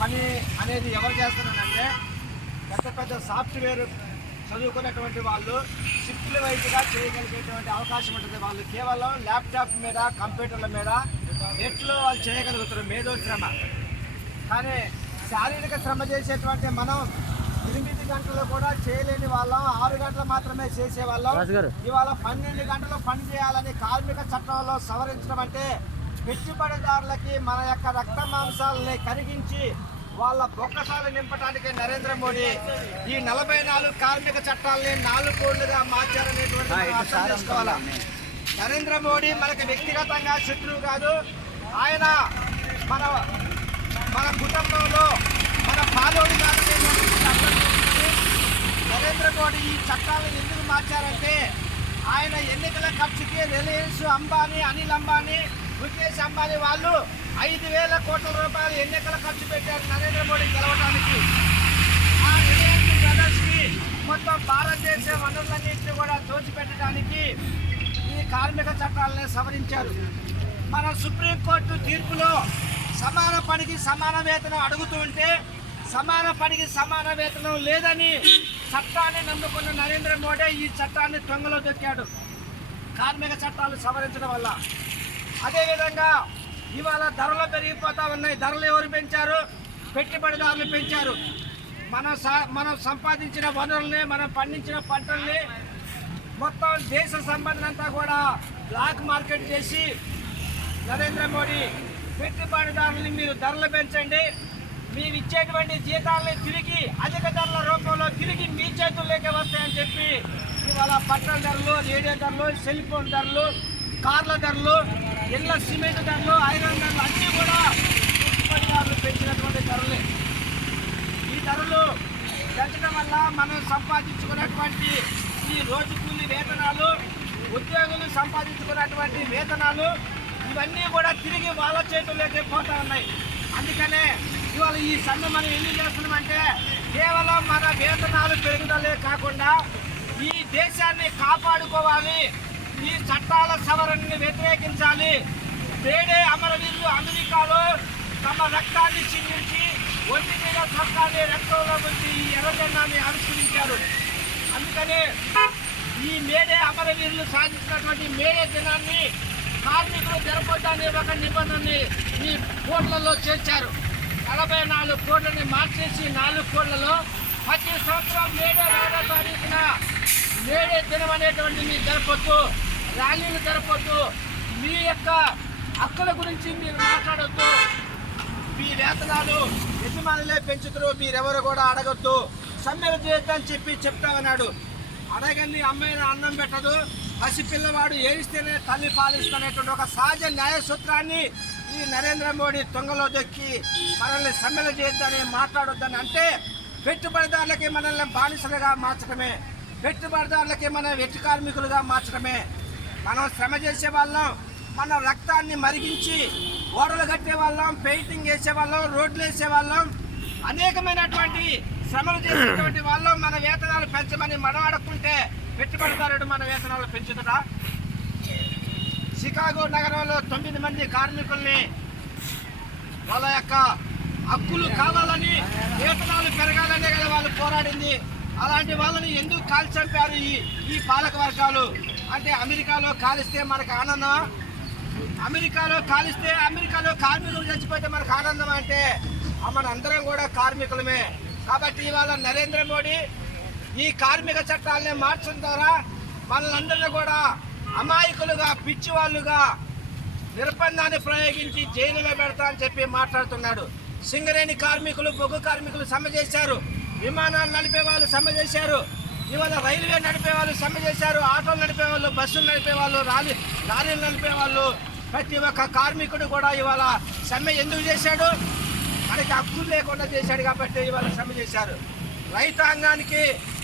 పని అనేది ఎవరు చేస్తున్నారంటే పెద్ద పెద్ద సాఫ్ట్వేర్ చదువుకున్నటువంటి వాళ్ళు షిఫ్ట్ల వైపుగా చేయగలిగేటువంటి అవకాశం ఉంటుంది. వాళ్ళు కేవలం ల్యాప్టాప్ మీద కంప్యూటర్ల మీద నెట్లో వాళ్ళు చేయగలుగుతారు. మేధో శ్రమ. కానీ శారీరక శ్రమ చేసేటువంటి మనం ఎనిమిది గంటలు కూడా చేయలేని వాళ్ళం ఆరు గంటలు మాత్రమే చేసే వాళ్ళం ఇవాళ పన్నెండు గంటలు పని చేయాలని కార్మిక చట్టంలో సవరించడం అంటే పెట్టుబడిదారులకి మన యొక్క రక్త మాంసాలని కరిగించి వాళ్ళ బొక్కసాలు నింపడానికి నరేంద్ర మోడీ ఈ నలభై నాలుగు కార్మిక చట్టాలని నాలుగు కోళ్ళుగా మార్చారనేటువంటి నరేంద్ర మోడీ మనకి వ్యక్తిగతంగా శత్రువు కాదు. ఆయన మన మన కుటుంబంలో మన పాలోడి నరేంద్ర మోడీ ఈ చట్టాలను ఎందుకు మార్చారంటే ఆయన ఎన్నికల ఖర్చుకి రిలయన్స్ అంబానీ అనిల్ అంబానీ ముఖేష్ అంబానీ వాళ్ళు ఐదు వేల కోట్ల రూపాయలు ఎన్నికల ఖర్చు పెట్టారు నరేంద్ర మోడీ గెలవడానికి ఆ రిలయన్స్ బ్రదర్స్కి మొత్తం భారతదేశ వనరులన్నింటినీ కూడా దోచిపెట్టడానికి ఈ కార్మిక చట్టాలని సవరించారు. మన సుప్రీంకోర్టు తీర్పులో సమాన పనికి సమాన వేతనం అడుగుతూ ఉంటే సమాన పనికి సమాన వేతనం లేదని చట్టాన్ని నమ్ముకున్న నరేంద్ర మోడీ ఈ చట్టాన్ని తొంగలో దొక్కాడు. కార్మిక చట్టాలు సవరించడం వల్ల అదేవిధంగా ఇవాళ ధరలు పెరిగిపోతా ఉన్నాయి. ధరలు ఎవరు పెంచారు? పెట్టుబడిదారులు పెంచారు. మనం సా- మనం సంపాదించిన వనరుల్ని మనం పండించిన పంటల్ని మొత్తం దేశ సంబంధం అంతా కూడా బ్లాక్ మార్కెట్ చేసి నరేంద్ర మోడీ పెట్టుబడిదారులని మీరు ధరలు పెంచండి. మీరు ఇచ్చేటువంటి జీతాలని తిరిగి అధిక ధరల రూపంలో తిరిగి మీ చేతుల్లోకి వస్తాయని చెప్పి ఇవాళ పట్టణ ధరలు రేడియో ధరలు సెల్ ఫోన్ ధరలు కార్ల ధరలు ఇళ్ళ సిమెంట్ ధరలు ఐరన్ ధరలు అన్నీ కూడా పెట్టుబడిదారులు పెంచినటువంటి ధరలే. ఈ ధరలు పెంచడం వల్ల మనం సంపాదించుకున్నటువంటి ఈ రోజు కూలి వేతనాలు ఉద్యోగులు సంపాదించుకున్నటువంటి వేతనాలు ఇవన్నీ కూడా తిరిగి వాళ్ళ చేతుల్లోకి పోతా ఉన్నాయి. అందుకనే ఇవాళ ఈ సమ్మె మనం ఎందుకు చేస్తున్నామంటే కేవలం మన వేతనాలు పెరుగుదలే కాకుండా ఈ దేశాన్ని కాపాడుకోవాలి ఈ చట్టాల సవరణని వ్యతిరేకించాలి. వేడే అమరవీరులు అమెరికాలో తమ రక్తాన్ని చిందించి ఒంటి మీద చట్టాన్ని రక్తంలో ముంచి ఈ ఎర్రజెండాన్ని ఆవిష్కరించారు అందుకనే ఈ మేడే అమరవీరులు సాధించినటువంటి మేడే దినాన్ని కార్మికులు జరపొద్దని ఒక నిబంధనని ఈ కోట్లలో చేర్చారు. నలభై నాలుగు కోట్లని మార్చేసి నాలుగు కోట్లలో ప్రతి సంవత్సరం మేడే రెండో తారీఖున మేడే దినం అనేటువంటి మీరు జరపొద్దు. ర్యాలీలు జరపొద్దు మీ యొక్క హక్కుల గురించి మీరు మాట్లాడొద్దు మీ వేతనాలు యజమానులే పెంచుతారు మీరెవరు కూడా అడగొద్దు. సమ్మెలు చేద్దని చెప్పి చెప్తామన్నాడు అడగని అమ్మాయిని అన్నం పెట్టదు. పసి పిల్లవాడు ఏడిస్తేనే తల్లి పాలిస్తున్నటువంటి ఒక సహజ న్యాయ సూత్రాన్ని ఈ నరేంద్ర మోడీ తొంగలో దొక్కి మనల్ని సమ్మెలు చేద్దని మాట్లాడొద్దని అంటే పెట్టుబడిదారులకి మనల్ని బానిసలుగా మార్చడమే. పెట్టుబడిదారులకి మన వెట్టి కార్మికులుగా మార్చడమే. మనం శ్రమ చేసే వాళ్ళం మన రక్తాన్ని మరిగించి ఓడలు కట్టే వాళ్ళం పెయింటింగ్ వేసే వాళ్ళం రోడ్లు వేసే వాళ్ళం. అనేకమైనటువంటి శ్రమలు చేసేటువంటి వాళ్ళం మన వేతనాలు పెంచమని మనం అడుక్కుంటే పెట్టుబడిదారుడు మన వేతనాలు పెంచుతుందా చికాగో నగరంలో తొమ్మిది మంది కార్మికుల్ని వాళ్ళ యొక్క హక్కులు కావాలని వేతనాలు పెరగాలనే కదా వాళ్ళు పోరాడింది. అలాంటి వాళ్ళని ఎందుకు కాల్చి చంపారు ఈ ఈ పాలక వర్గాలు? అంటే అమెరికాలో కాలిస్తే మనకు ఆనందం అమెరికాలో కాలిస్తే అమెరికాలో కార్మికులు చచ్చిపోతే మనకు ఆనందం అంటే మన అందరం కూడా కార్మికులమే. కాబట్టి ఇవాళ నరేంద్ర మోడీ ఈ కార్మిక చట్టాలని మార్చడం ద్వారా మనల్ని కూడా అమాయకులుగా పిచ్చి వాళ్ళుగా నిర్బంధాన్ని ప్రయోగించి జైలులో పెడతా అని చెప్పి మాట్లాడుతున్నాడు. సింగరేణి కార్మికులు బొగ్గు కార్మికులు సమ్మె చేశారు. విమానాలు నడిపే వాళ్ళు సమ్మె చేశారు. ఇవాళ రైల్వే నడిపే వాళ్ళు సమ్మె చేశారు ఆటోలు నడిపే వాళ్ళు బస్సులు నడిపే వాళ్ళు లారీ లారీలు నడిపే వాళ్ళు. ప్రతి ఒక్క కార్మికుడు కూడా ఇవాళ సమ్మె ఎందుకు చేశాడు? మనకి హక్కులు లేకుండా చేశాడు కాబట్టి ఇవాళ సమ్మె చేశారు. రైతాంగానికి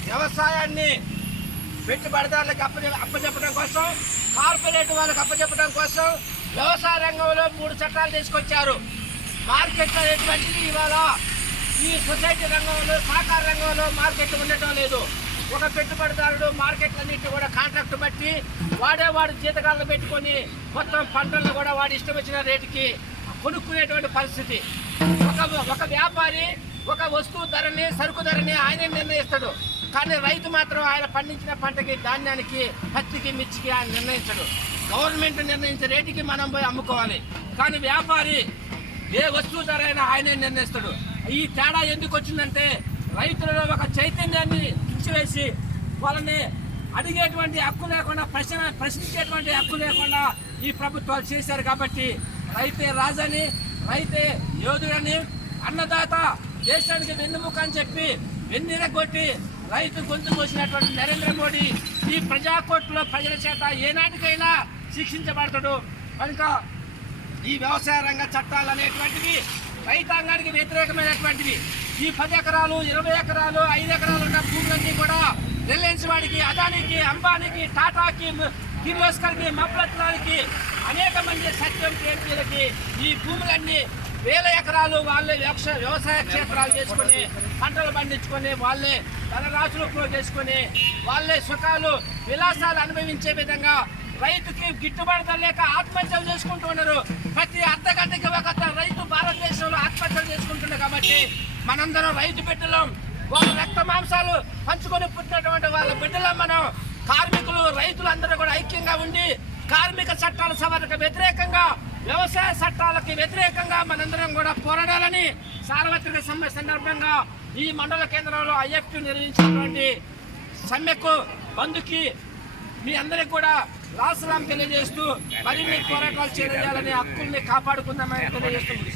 వ్యవసాయాన్ని పెట్టుబడిదారులకు అప్పచె అప్పచెప్పడం కోసం కార్పొరేట్ వాళ్ళకి అప్పచెప్పడం కోసం వ్యవసాయ రంగంలో మూడు చట్టాలు తీసుకొచ్చారు. మార్కెట్ అనేటువంటిది ఇవాళ ఈ సొసైటీ రంగంలో సహకార రంగంలో మార్కెట్ ఉండటం లేదు. ఒక పెట్టుబడిదారుడు మార్కెట్లన్నింటినీ కూడా కాంట్రాక్ట్ బట్టి వాడే వాడు జీతకాలను పెట్టుకొని మొత్తం పంటలను కూడా వాడు ఇష్టం వచ్చిన రేటుకి కొనుక్కునేటువంటి పరిస్థితి. ఒక ఒక వ్యాపారి ఒక వస్తువు ధరని సరుకు ధరని ఆయనే నిర్ణయిస్తాడు. కానీ రైతు మాత్రం ఆయన పండించిన పంటకి ధాన్యానికి పత్తికి మిర్చికి ఆయన నిర్ణయించడు. గవర్నమెంట్ నిర్ణయించే రేటుకి మనం పోయి అమ్ముకోవాలి. కానీ వ్యాపారి ఏ వస్తువు ధర అయినా ఆయనే నిర్ణయిస్తాడు. ఈ తేడా ఎందుకు వచ్చిందంటే రైతులలో ఒక చైతన్యాన్ని తీసివేసి వాళ్ళని అడిగేటువంటి హక్కు లేకుండా ప్రశ్న ప్రశ్నించేటువంటి హక్కు లేకుండా ఈ ప్రభుత్వాలు చేశారు కాబట్టి రైతే రాజని రైతే యోధుడని అన్నదాత దేశానికి వెన్నుముక అని చెప్పి వెన్నెరగొట్టి రైతు గొంతు కోసినటువంటి నరేంద్ర మోడీ ఈ ప్రజాకోర్టులో ప్రజల చేత ఏనాటికైనా శిక్షించబడతాడు. కనుక ఈ వ్యవసాయ రంగ చట్టాలు అనేటువంటివి రైతాంగానికి వ్యతిరేకమైనటువంటివి. ఈ పది ఎకరాలు ఇరవై ఎకరాలు ఐదు ఎకరాలు ఉన్న భూములన్నీ కూడా రిలయన్స్ వాడికి అదానికి అంబానీకి టాటాకి కిర్లోస్కర్కి మప్లత్నానికి అనేక మంది సత్యం కేంద్రీలకి ఈ భూములన్నీ వేల ఎకరాలు వాళ్ళే వ్యవసాయ వ్యవసాయ క్షేత్రాలు చేసుకొని పంటలు పండించుకొని వాళ్ళే ధనరాశులు ప్రో చేసుకొని వాళ్ళే సుఖాలు విలాసాలు అనుభవించే విధంగా రైతుకి గిట్టుబాటు ధర లేక ఆత్మహత్యలు చేసుకుంటూ ఉన్నారు. ప్రతి అర్ధ గంటకి ఒక రైతు భారతదేశంలో ఆత్మహత్యలు చేసుకుంటున్నారు కాబట్టి మనందరం రైతు బిడ్డలం. వాళ్ళ రక్త మాంసాలు పంచుకొని పుట్టినటువంటి వాళ్ళ బిడ్డలం మనం. కార్మికులు రైతులు అందరూ కూడా ఐక్యంగా ఉండి కార్మిక చట్టాల సవరణకు వ్యతిరేకంగా వ్యవసాయ చట్టాలకి వ్యతిరేకంగా మనందరం కూడా పోరాడాలని సార్వత్రిక సమ్మె సందర్భంగా ఈ మండల కేంద్రంలో ఐఎఫ్టీ నిర్వహించినటువంటి సమ్మెకు బంధుకి మీ అందరికి కూడా రాసలాం తెలియజేస్తూ మరిన్ని పోరాటాలు చేయాలని హక్కుల్ని కాపాడుకుందామని తెలియజేస్తుంది